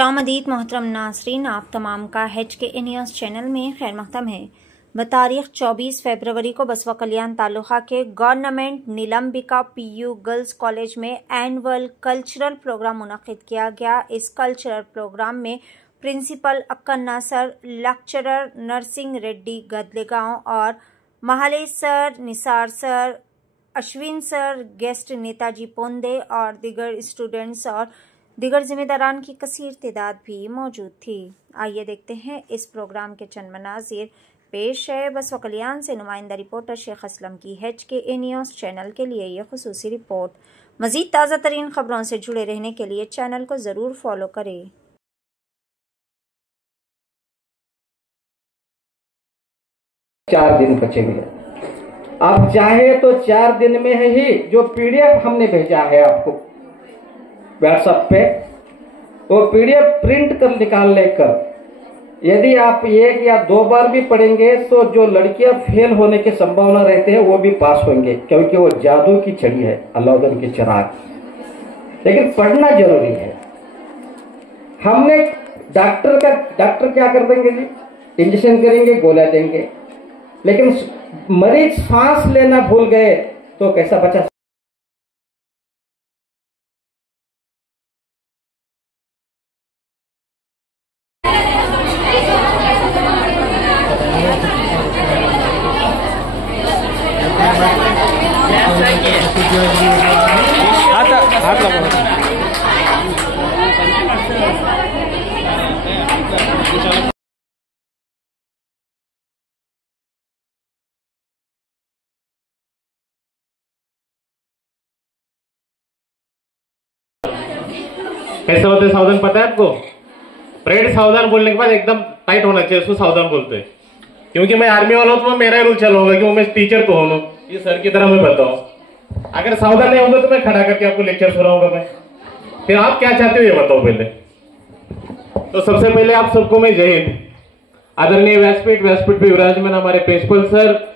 आमदीद मोहतरम नासरीन, आप तमाम का HK न्यूज़ चैनल में खैर मकदम है। बतारीख 24 फरवरी को बसवा कल्याण तालुका के government Nilambika PU girls college में एनुअल कल्चरल प्रोग्राम मुनक़िद किया गया। इस कल्चरल प्रोग्राम में principal Akkanna sir, lecturer Narasimha Reddy Gadlegaon और Mahale sir, Nisar sir, Ashwin sir, guest Netaji Ponde और दीगर स्टूडेंट्स और दीगर जिम्मेदारान की कसीर तादाद भी मौजूद थी। आइए देखते हैं इस प्रोग्राम के चंद मनाजिर। पेश है बसवा कल्याण से नुमाइंदा रिपोर्टर शेख असलम की HK न्यूज़ चैनल के लिए ये खुसूसी रिपोर्ट। मज़ीद ताज़ा तरीन खबरों से जुड़े रहने के लिए चैनल को ज़रूर फॉलो करें। 4 दिन बचे हुए। आप चाहे तो 4 दिन में ही जो PDF हमने भेजा है आपको व्हाट्सएप पे, वो PDF प्रिंट कर निकाल लेकर यदि आप 1 या 2 बार भी पढ़ेंगे तो जो लड़कियां फेल होने की संभावना रहते हैं वो भी पास होंगे, क्योंकि वो जादू की छड़ी है, अलाउद्दीन की चिराग। लेकिन पढ़ना जरूरी है। हमने डॉक्टर क्या कर देंगे जी, इंजेक्शन करेंगे, गोला देंगे, लेकिन मरीज सांस लेना भूल गए तो कैसा बचा। कैसे होते सावधान पता है आपको? परेड सावधान बोलने के बाद एकदम टाइट होना चाहिए, उसको सावधान बोलते हैं। क्योंकि मैं आर्मी वाला हूं तो मेरा ही रूल चल होगा, क्योंकि मैं टीचर तो हूं, ये सर की तरह मैं बताऊं। अगर सावधान नहीं होगा तो मैं खड़ा करके आपको लेक्चर सुनाऊंगा मैं। फिर आप क्या चाहते हो ये बताओ पहले। तो सबसे पहले आप सबको मैं जय हिंद। आदरणीय व्यासपीठ पे विराजमान हमारे प्रिंसिपल सर,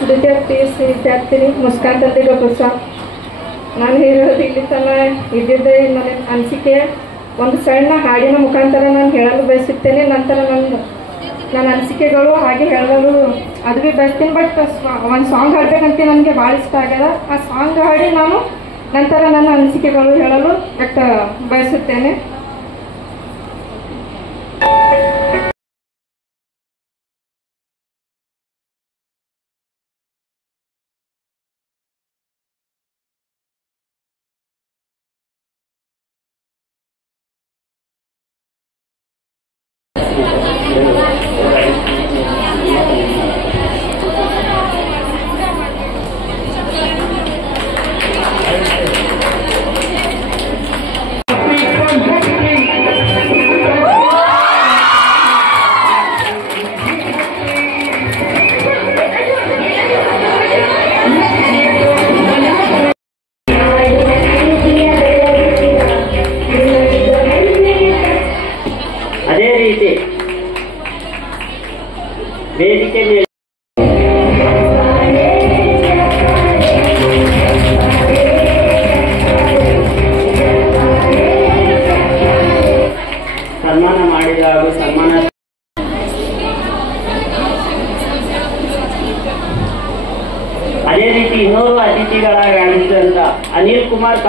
द्वितीय PUC ವಿದ್ಯಾರ್ಥಿನಿ ಮುಸ್ಕಾನ್ ತಂದೆ ಡಾಕ್ಟರ್ ಸಾಬ್, ನಾನು ಹೇಳೋದು ಇಲ್ಲಿ ತನಕ ಇದ್ದಿದ್ದೆ ನನ್ನ ಅನಿಸಿಕೆ ಒಂದು ಸಣ್ಣ ಹಾಡಿನ ಮುಖಾಂತರ ನಾನು ಹೇಳಲು ಬಯಸುತ್ತೇನೆ. ನಂತರ ನನ್ನ ಅನಿಸಿಕೆಗಳು ಹಾಗೆ ಹೇಳಲು ಅದು ಭೀ ಬಯಸ್ತೀನಿ. ಬಟ್ ಒಂದು ಸಾಂಗ್ ಹಾಡಬೇಕಂತ ನನಗೆ ಭಾಳ ಇಷ್ಟ ಆಗ್ಯದ. ಆ ಸಾಂಗ್ ಹಾಡಿ ನಾನು ನಂತರ ನನ್ನ ಅನಿಸಿಕೆಗಳು ಹೇಳಲು ಬಯಸುತ್ತೇನೆ. ವೇದಿಕೆ ಮೇಲೆ ಸನ್ಮಾನ ಮಾಡಿದ ಹಾಗೂ ಸನ್ಮಾನ ಅದೇ ರೀತಿ ಇನ್ನೋರ್ವ ಅತಿಥಿಗಳಾಗಿ ಆಗಮಿಸಿದಂತ ಅನಿಲ್ ಕುಮಾರ್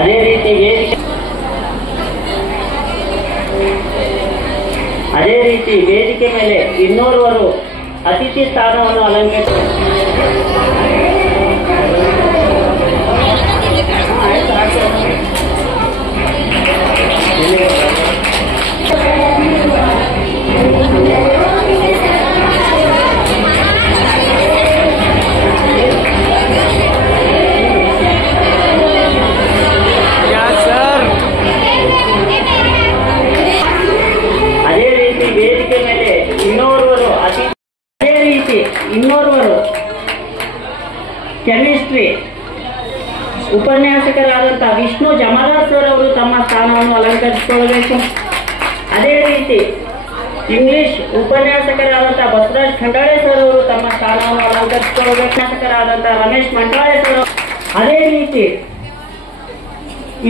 ಅದೇ ರೀತಿ ವೇದಿಕೆ ಮೇಲೆ ಇನ್ನೋರ್ವರು ಅತಿಥಿ ಸ್ಥಾನವನ್ನು ಅದೇ ರೀತಿ ಉಪನ್ಯಾಸಕರಾದಂತಹ ವಿಷ್ಣು ಜಮಾದಾರ್ ಸರ್ ಅವರು ತಮ್ಮ ಸ್ಥಾನವನ್ನು ಅಲಂಕರಿಸಿಕೊಳ್ಳಬೇಕು. ಅದೇ ರೀತಿ ಇಂಗ್ಲಿಷ್ ಉಪನ್ಯಾಸಕರಾದಂತಹ ಬಸವರಾಜ್ ಖಂಡಾಳೆ ಸರ್ ಅವರು ತಮ್ಮ ಸ್ಥಾನವನ್ನು ಅಲಂಕರಿಸಿಕೊಳ್ಳಬೇಕು. ಉಪನ್ಯಾಸಕರಾದಂತಹ ರಮೇಶ್ ಮಂಟಾಳೆ ಸರ್, ಅದೇ ರೀತಿ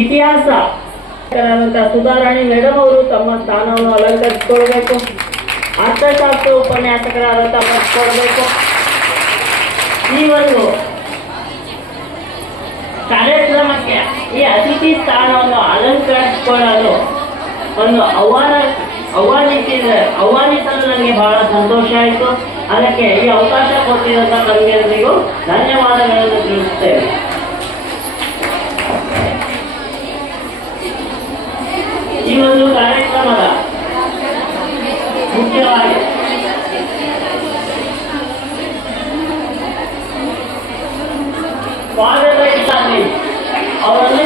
ಇತಿಹಾಸ ಸುಧಾರಾಣಿ ಮೇಡಮ್ ಅವರು ತಮ್ಮ ಸ್ಥಾನವನ್ನು ಅಲಂಕರಿಸಿಕೊಳ್ಳಬೇಕು. ಅರ್ಥಶಾಸ್ತ್ರ ಉಪನ್ಯಾಸಕರಾದಂತಹ ಮಾಡಿಕೊಳ್ಬೇಕು. ಈ ಒಂದು ಕಾರ್ಯಕ್ರಮಕ್ಕೆ ಈ ಅತಿಥಿ ಸ್ಥಾನವನ್ನು ಅಲಂಕರಿಸಿಕೊಳ್ಳಲು ಒಂದು ಆಹ್ವಾನಿಸಲು ನನಗೆ ಬಹಳ ಸಂತೋಷ ಆಯಿತು. ಅದಕ್ಕೆ ಈ ಅವಕಾಶ ಕೊಟ್ಟಿರುವಂತ ನಮಗೆಲ್ಲರಿಗೂ ಧನ್ಯವಾದಗಳನ್ನು ತಿಳಿಸುತ್ತೇವೆ. ಈ ಒಂದು ಕಾರ್ಯಕ್ರಮದ ಮುಖ್ಯವಾಗಿ ಅವರಲ್ಲಿ